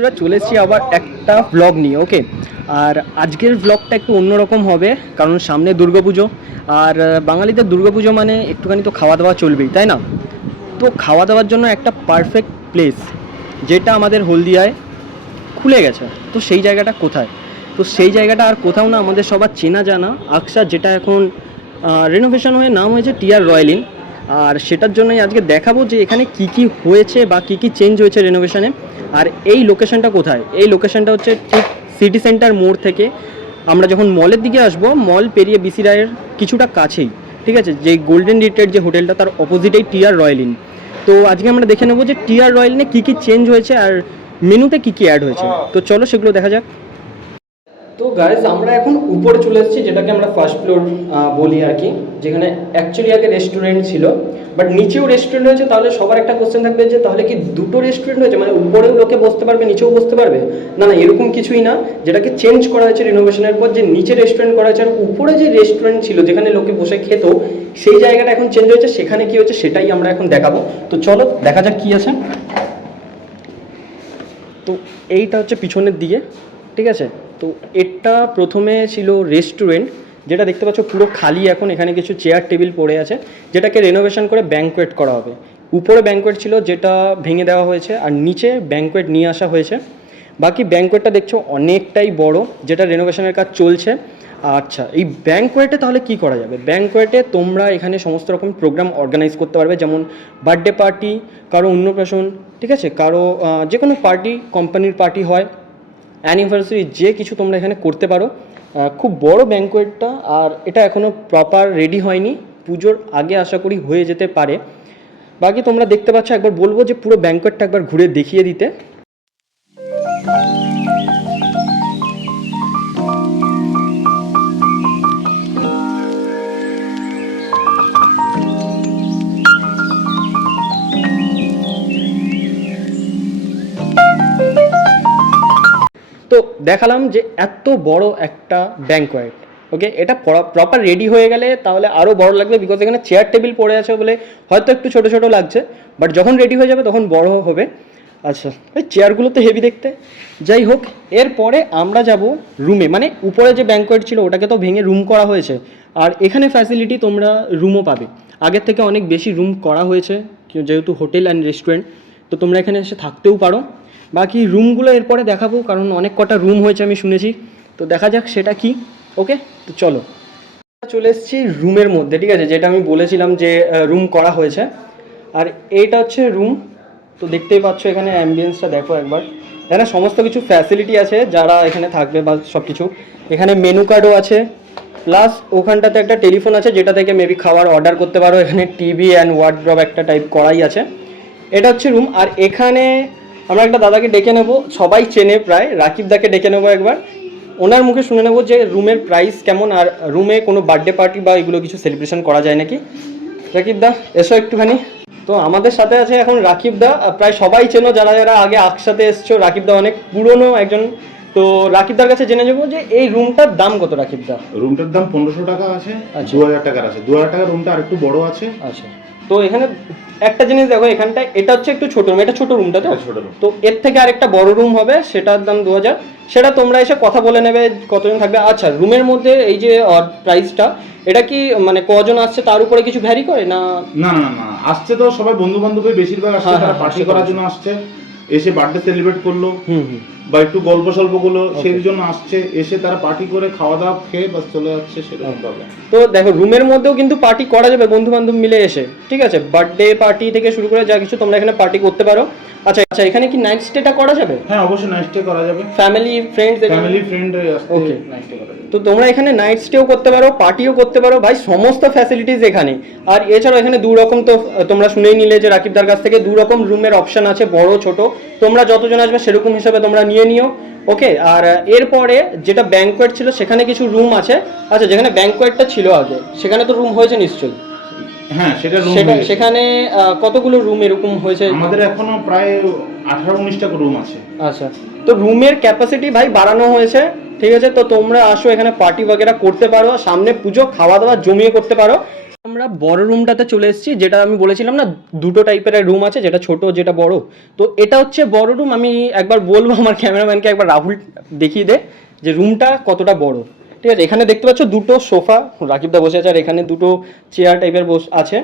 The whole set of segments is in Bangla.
আমরা চলে এসেছি আবার একটা ব্লগ নিয়ে। ওকে, আর আজকের ব্লগটা একটু অন্যরকম হবে কারণ সামনে দুর্গাপুজো। আর বাঙালিদের দুর্গাপুজো মানে একটুখানি তো খাওয়া দাওয়া চলবেই, তাই না? তো খাওয়া দাওয়ার জন্য একটা পারফেক্ট প্লেস যেটা আমাদের হলদিয়ায় খুলে গেছে। তো সেই জায়গাটা কোথায়? তো সেই জায়গাটা আর কোথাও না, আমাদের সবার চেনা জানা আকসা, যেটা এখন রেনোভেশন হয়ে নাম হয়েছে টিআর রয়্যাল ইন। আর সেটার জন্যই আজকে দেখাবো যে এখানে কি কি হয়েছে বা কি কি চেঞ্জ হয়েছে রেনোভেশনে। আর এই লোকেশনটা কোথায়? এই লোকেশনটা হচ্ছে ঠিক সিটি সেন্টার মোড় থেকে আমরা যখন মলের দিকে আসবো, মল পেরিয়ে বিসি রায়ের কিছুটা কাছেই, ঠিক আছে, যে গোল্ডেন রিটের যে হোটেলটা তার অপোজিটেই টিআর রয়্যাল ইন। তো আজকে আমরা দেখে নেবো যে টিআর রয়্যাল ইনে কী কী চেঞ্জ হয়েছে আর মেনুতে কী কী অ্যাড হয়েছে। তো চলো সেগুলো দেখা যাক। তো গাইজ আমরা এখন উপরে চলে এসেছি, যেটাকে আমরা ফার্স্ট ফ্লোর বলি আর কি, যেখানে অ্যাকচুয়ালি আগে রেস্টুরেন্ট ছিল, বাট নিচেও রেস্টুরেন্ট হয়েছে। তাহলে সবার একটা কোশ্চেন থাকবে যে তাহলে কি দুটো রেস্টুরেন্ট হয়েছে, মানে উপরেও লোকে বসতে পারবে নিচেও বসতে পারবে? না না, এরকম কিছুই না। যেটাকে চেঞ্জ করা হয়েছে রিনোভেশনের পর, যে নিচে রেস্টুরেন্ট করা হয়েছে আর উপরে যে রেস্টুরেন্ট ছিল যেখানে লোকে বসে খেত, সেই জায়গাটা এখন চেঞ্জ হয়েছে। সেখানে কি হচ্ছে সেটাই আমরা এখন দেখাবো। তো চলো দেখা যাক কি আছে। তো এইটা হচ্ছে পিছনের দিকে, ঠিক আছে। তো এটা প্রথমে ছিল রেস্টুরেন্ট, যেটা দেখতে পাচ্ছ পুরো খালি এখন। এখানে কিছু চেয়ার টেবিল পড়ে আছে, যেটাকে রেনোভেশন করে ব্যাঙ্কোয়েট করা হবে। উপরে ব্যাঙ্কোয়েট ছিল, যেটা ভেঙে দেওয়া হয়েছে, আর নিচে ব্যাঙ্কোয়েট নিয়ে আসা হয়েছে। বাকি ব্যাঙ্কোয়েটটা দেখছো অনেকটাই বড়, যেটা রেনোভেশনের কাজ চলছে। আচ্ছা, এই ব্যাঙ্কোয়েটে তাহলে কি করা যাবে? ব্যাঙ্কোয়েটে তোমরা এখানে সমস্ত রকম প্রোগ্রাম অর্গানাইজ করতে পারবে, যেমন বার্থডে পার্টি, কারো অন্নপ্রাশন, ঠিক আছে, কারো যে কোনো পার্টি, কোম্পানির পার্টি হয়, অ্যানিভার্সারি, যে কিছু তোমরা এখানে করতে পারো। খুব বড় ব্যাঙ্কোয়েটটা, আর এটা এখনও প্রপার রেডি হয়নি, পুজোর আগে আশা করি হয়ে যেতে পারে। বাকি তোমরা দেখতে পাচ্ছ, একবার বলবো যে পুরো ব্যাঙ্কোয়েটটা একবার ঘুরে দেখিয়ে দিতে। তো দেখালাম যে এত বড় একটা ব্যাঙ্কোয়েট। ওকে, এটা প্রপার রেডি হয়ে গেলে তাহলে আরও বড় লাগবে, বিকজ এখানে চেয়ার টেবিল পড়ে আছে বলে হয়তো একটু ছোটো ছোটো লাগছে, বাট যখন রেডি হয়ে যাবে তখন বড় হবে। আচ্ছা, এই চেয়ারগুলো তো হেভি দেখতে। যাই হোক, এরপরে আমরা যাব রুমে। মানে উপরে যে ব্যাঙ্কোয়েট ছিল ওটাকে তো ভেঙে রুম করা হয়েছে, আর এখানে ফ্যাসিলিটি তোমরা রুমও পাবে। আগের থেকে অনেক বেশি রুম করা হয়েছে, যেহেতু হোটেল অ্যান্ড রেস্টুরেন্ট, তো তোমরা এখানে এসে থাকতেও পারো। বাকি রুমগুলো এরপরে দেখাবো, কারণ অনেক কটা রুম হয়েছে আমি শুনেছি। তো দেখা যাক সেটা কি। ওকে, তো চলো চলে এসেছি রুমের মধ্যে, ঠিক আছে, যেটা আমি বলেছিলাম যে রুম করা হয়েছে। আর এইটা হচ্ছে রুম। তো দেখতেই পাচ্ছ এখানে অ্যাম্বিয়েন্সটা দেখো একবার। এখানে সমস্ত কিছু ফ্যাসিলিটি আছে যারা এখানে থাকবে বা সব কিছু। এখানে মেনু কার্ডও আছে, প্লাস ওখানটাতে একটা টেলিফোন আছে যেটা থেকে মেবি খাবার অর্ডার করতে পারো। এখানে টিভি অ্যান্ড ওয়ার্ড্রব একটা টাইপ করাই আছে। এটা হচ্ছে রুম। আর এখানে আমরা একটা দাদাকে ডেকে নেবো, সবাই চেনে প্রায়, রাকিব দাকে ডেকে নেবো একবার। ওনার মুখে শুনে নেবো যে রুমের প্রাইস কেমন, আর রুমে কোনো বার্থডে পার্টি বা এগুলো কিছু সেলিব্রেশন করা যায় নাকি। রাকিব দা এসো একটুখানি। তো আমাদের সাথে আছে এখন রাকিব দা। প্রায় সবাই চেনো যারা যারা আগে একসাথে এসছো। রাকিব দা অনেক পুরনো একজন। তো রাকিব দার কাছে জেনে যাবো যে এই রুমটার দাম কত। রাকিব দা, রুমটার দাম 1500 টাকা আছে। আচ্ছা, 2000 টাকার আছে। 2000 টাকার রুমটা আরেকটু বড় আছে। আচ্ছা। তো এখানে একটা জিনিস দেখো, এখানটায় এটা হচ্ছে একটু ছোট রুম, এটা ছোট রুমটা তো ছোট রুম। তো এর থেকে আরেকটা বড় রুম হবে, সেটার দাম 2000। সেটা তোমরা এসে কথা বলে নেবে কতজন থাকবে। আচ্ছা, রুমের মধ্যে এই যে প্রাইসটা, এটা কি মানে কজন আসছে তার উপরে কিছু ভ্যারি করে না? না না না, আসছে তো সবাই বন্ধু বান্ধবই বেশিরভাগ আসছে, তারা পার্টি করার জন্য আসছে, এসে বার্থডে সেলিব্রেট করলো বা একটু গল্প সল্প করলো, সেই জন্য আসছে। এসে তারা পার্টি করে খাওয়া দাওয়া খেয়ে বাস চলে যাচ্ছে, সেরকম প্রবলেম। তো দেখো, রুমের মধ্যেও কিন্তু পার্টি করা যাবে বন্ধু বান্ধব মিলে এসে, ঠিক আছে। বার্থডে পার্টি থেকে শুরু করে যা কিছু তোমরা এখানে পার্টি করতে পারো। আচ্ছা আচ্ছা, এখানে কি নাইট স্টেটা করা যাবে? হ্যাঁ, অবশ্যই নাইট স্টে করা যাবে। ফ্যামিলি ফ্রেন্ড আসতে ওকে, নাইট স্টে করা যাবে। তো তোমরা এখানে নাইট স্টেও করতে পারো, পার্টিও করতে পারো ভাই, সমস্ত ফ্যাসিলিটিস এখানে। আর এছাড়াও এখানে দু রকম, তো তোমরা শুনেই নিলে যে রাকিবদার কাছ থেকে 2 রকম রুমের অপশন আছে, বড় ছোট। তোমরা যতজন আসবে সেরকম হিসাবে তোমরা নিয়ে নিও। ওকে, আর এরপরে যেটা ব্যাঙ্কোয়েট ছিল সেখানে কিছু রুম আছে। আচ্ছা, যেখানে ব্যাঙ্কোয়েটটা ছিল আগে সেখানে তো রুম হয়েছে নিশ্চয়ই? হ্যাঁ, সেখানে কতগুলো রুম এরকম হয়েছে? আমাদের এখনো প্রায় 18-19টা রুম আছে। আচ্ছা, তো রুমের ক্যাপাসিটি ভাই বাড়ানো হয়েছে, ঠিক আছে। তো তোমরা আসো, এখানে পার্টি বাগেরা করতে পারো, সামনে পুজো, খাওয়া দাওয়া জমিয়ে করতে পারো। আমরা আমরা বড় রুমটাতে চলে এসেছি, যেটা আমি বলেছিলাম না দুটো টাইপের রুম আছে, যেটা ছোট যেটা বড়। তো এটা হচ্ছে বড় রুম। আমি একবার বলবো আমার ক্যামেরাম্যানকে, একবার রাহুল দেখিয়ে দে যে রুমটা কতটা বড়। ঠিক আছে, এখানে দেখতে পাচ্ছ দুটো সোফা, রাকিবদা বসে আছে, আর এখানে দুটো চেয়ার টাইপের আছে।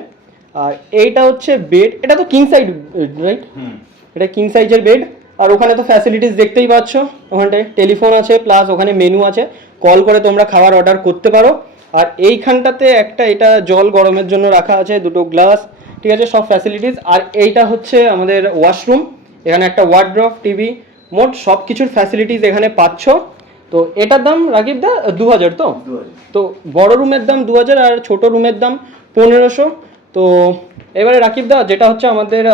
আর এইটা হচ্ছে বেড, এটা তো কিং সাইজ রাইট? এটা কিং সাইজের বেড। আর ওখানে তো ফ্যাসিলিটিস দেখতেই পাচ্ছ, ওখানটায় টেলিফোন আছে, প্লাস ওখানে মেনু আছে, কল করে তোমরা খাবার অর্ডার করতে পারো। আর এইখানটাতে একটা এটা জল গরমের জন্য রাখা আছে, দুটো গ্লাস, ঠিক আছে, সব ফ্যাসিলিটিস। আর এইটা হচ্ছে আমাদের ওয়াশরুম, এখানে একটা ওয়ার্ড্রপ, টিভি, মোট সব কিছুর ফ্যাসিলিটিস এখানে পাচ্ছ। তো এটার দাম রাকিব দা 2000 তো? তো বড় রুমের দাম 2000 আর ছোট রুমের দাম 1500। তো এবারে রাকিব দা যেটা হচ্ছে আমাদের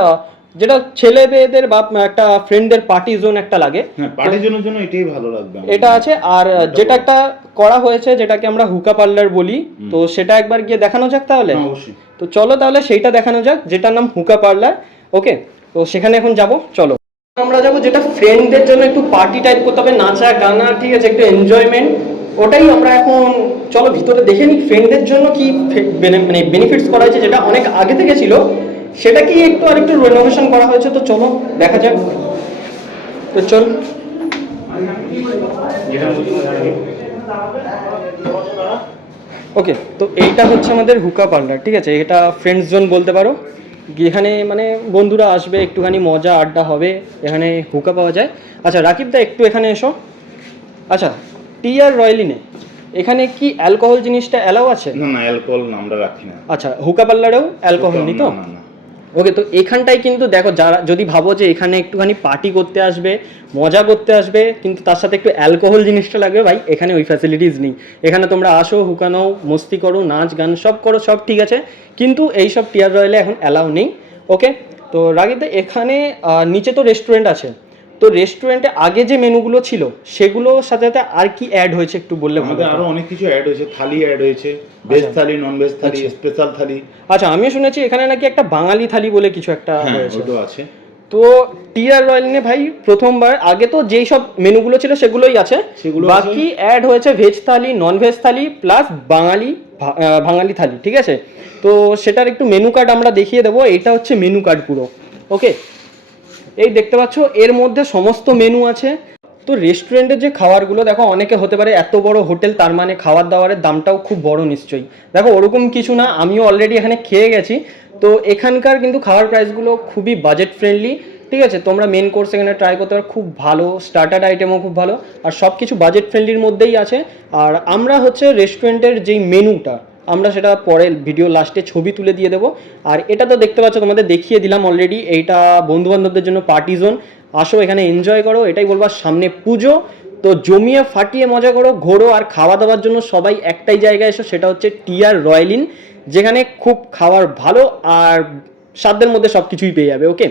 যেটা ছেলে মেয়েদের বা একটা ফ্রেন্ডদের পার্টি জোন একটা লাগে, পার্টি জোনের জন্য এটাই ভালো লাগবে এটা আছে। আর যেটা একটা করা হয়েছে যেটাকে আমরা হুকা পার্লার বলি, তো সেটা একবার গিয়ে দেখানো যাক তাহলে। অবশ্যই, তো চলো তাহলে সেইটা দেখানো যাক, যেটার নাম হুকা পার্লার। ওকে, তো সেখানে এখন যাব, চলো। আমরা যাবো যেটা ফ্রেন্ডদের জন্য একটু পার্টি টাইপ করতে হবে, নাচা গানা, ঠিক আছে, একটু এনজয়মেন্ট, ওটাই আমরা এখন চলো ভিতরে দেখে নিই ফ্রেন্ডদের জন্য কি মানে বেনিফিটস করা হয়েছে, যেটা অনেক আগে থেকে ছিল সেটা কি একটু আর একটু রেনোভেশন করা হয়েছে। তো চলো দেখা যাক, তো চল। ওকে, তো এইটা হচ্ছে আমাদের হুকা পার্লার, ঠিক আছে, এটা ফ্রেন্ডস জোন বলতে পারো। এখানে মানে বন্ধুরা আসবে, একটুখানি মজা আড্ডা হবে, এখানে হুকা পাওয়া যায়। আচ্ছা রাকিব দা একটু এখানে এসো। আচ্ছা, টি আর রয়্যালিনে এখানে কি অ্যালকোহল জিনিসটা অ্যালাউ আছে? না না, অ্যালকোহল আমরা রাখি না। আচ্ছা, হুকা পার্লারেও অ্যালকোহল নেই তো? না না। ওকে, তো এখানটায় কিন্তু দেখো, যারা যদি ভাবো যে এখানে একটুখানি পার্টি করতে আসবে, মজা করতে আসবে, কিন্তু তার সাথে একটু অ্যালকোহল জিনিসটা লাগবে, ভাই এখানে ওই ফ্যাসিলিটিস নেই। এখানে তোমরা আসো, হুকানো, মস্তি করো, নাচ গান সব করো, সব ঠিক আছে, কিন্তু এইসব টিয়ার রয়্যালে এখন অ্যালাউ নেই। ওকে, তো রাগিতে এখানে নিচে তো রেস্টুরেন্ট আছে, তো রেস্টুরেন্টে আগে যে মেনুগুলো ছিল সেগুলোর সাথে সাথে আর কি অ্যাড হয়েছে একটু বললে ভালো আমাদের হতো। আরো অনেক কিছু অ্যাড হয়েছে, থালি অ্যাড হয়েছে, ভেজ থালি, নন ভেজ থালি, স্পেশাল থালি। আচ্ছা, আমিও শুনেছি এখানে নাকি একটা বাঙালি থালি বলে কিছু একটা হ্যাঁ, হয়েছে। ওটাও আছে। তো টিয়ার রয়্যালে ভাই প্রথমবার, আগে তো যেই সব মেনুগুলো ছিল সেগুলোই আছে, বাকি অ্যাড হয়েছে ভেজ থালি, নন ভেজ থালি, প্লাস বাঙালি থালি, ঠিক আছে। তো সেটার একটু মেনু কার্ড আমরা দেখিয়ে দেবো, এটা হচ্ছে মেনু কার্ড পুরো। ওকে, এই দেখতে পাচ্ছ এর মধ্যে সমস্ত মেনু আছে। তো রেস্টুরেন্টের যে খাবারগুলো দেখো, অনেকে হতে পারে এত বড় হোটেল তার মানে খাবার দাবারের দামটাও খুব বড় নিশ্চয়ই, দেখো ওরকম কিছু না, আমিও অলরেডি এখানে খেয়ে গেছি। তো এখানকার কিন্তু খাবার প্রাইসগুলো খুবই বাজেট ফ্রেন্ডলি, ঠিক আছে। তোমরা মেন কোর্স এখানে ট্রাই করতে পারো, খুব ভালো, স্টার্টার আইটেমও খুব ভালো, আর সব কিছু বাজেট ফ্রেন্ডলির মধ্যেই আছে। আর আমরা হচ্ছে রেস্টুরেন্টের যেই মেনুটা, আমরা সেটা পরে ভিডিও লাস্টে ছবি তুলে দিয়ে দেবো। আর এটা তো দেখতে পাচ্ছ, তোমাদের দেখিয়ে দিলাম অলরেডি, এইটা বন্ধুবান্ধবদের জন্য পার্টি জোন, আসো এখানে এনজয় করো, এটাই বলবো। সামনে পুজো, তো জমিয়ে ফাটিয়ে মজা করো, ঘোরো, আর খাওয়া দাওয়ার জন্য সবাই একটাই জায়গায় এসো, সেটা হচ্ছে টিয়ার রয়্যালিন, যেখানে খুব খাওয়ার ভালো আর সাধ্যের মধ্যে সব কিছুই পেয়ে যাবে। ওকে,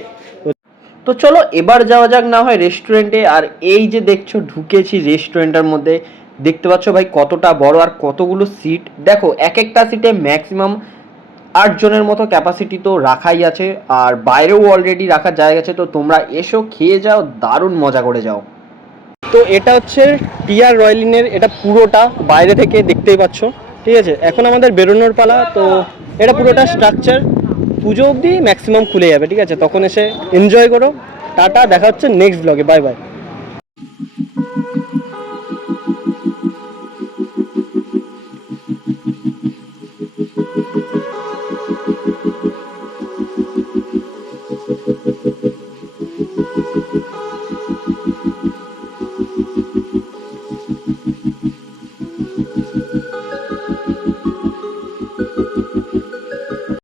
তো চলো এবার যাওয়া যাক না হয় রেস্টুরেন্টে। আর এই যে দেখছো ঢুকেছি রেস্টুরেন্টের মধ্যে, দেখতে পাচ্ছ ভাই কতটা বড় আর কতগুলো সিট, দেখো এক একটা সিটে ম্যাক্সিমাম 8 জনের মতো ক্যাপাসিটি তো রাখাই আছে, আর বাইরেও অলরেডি রাখার জায়গা আছে। তো তোমরা এসো, খেয়ে যাও, দারুণ মজা করে যাও। তো এটা হচ্ছে টিয়ার রয়্যালিনের, এটা পুরোটা বাইরে থেকে দেখতেই পাচ্ছ, ঠিক আছে। এখন আমাদের বেরোনোর পালা, তো এটা পুরোটা স্ট্রাকচার পুজো অবধি ম্যাক্সিমাম খুলে যাবে, ঠিক আছে, তখন এসে এনজয় করো। টাটা, দেখা হচ্ছে নেক্সট ব্লগে, বাই বাই।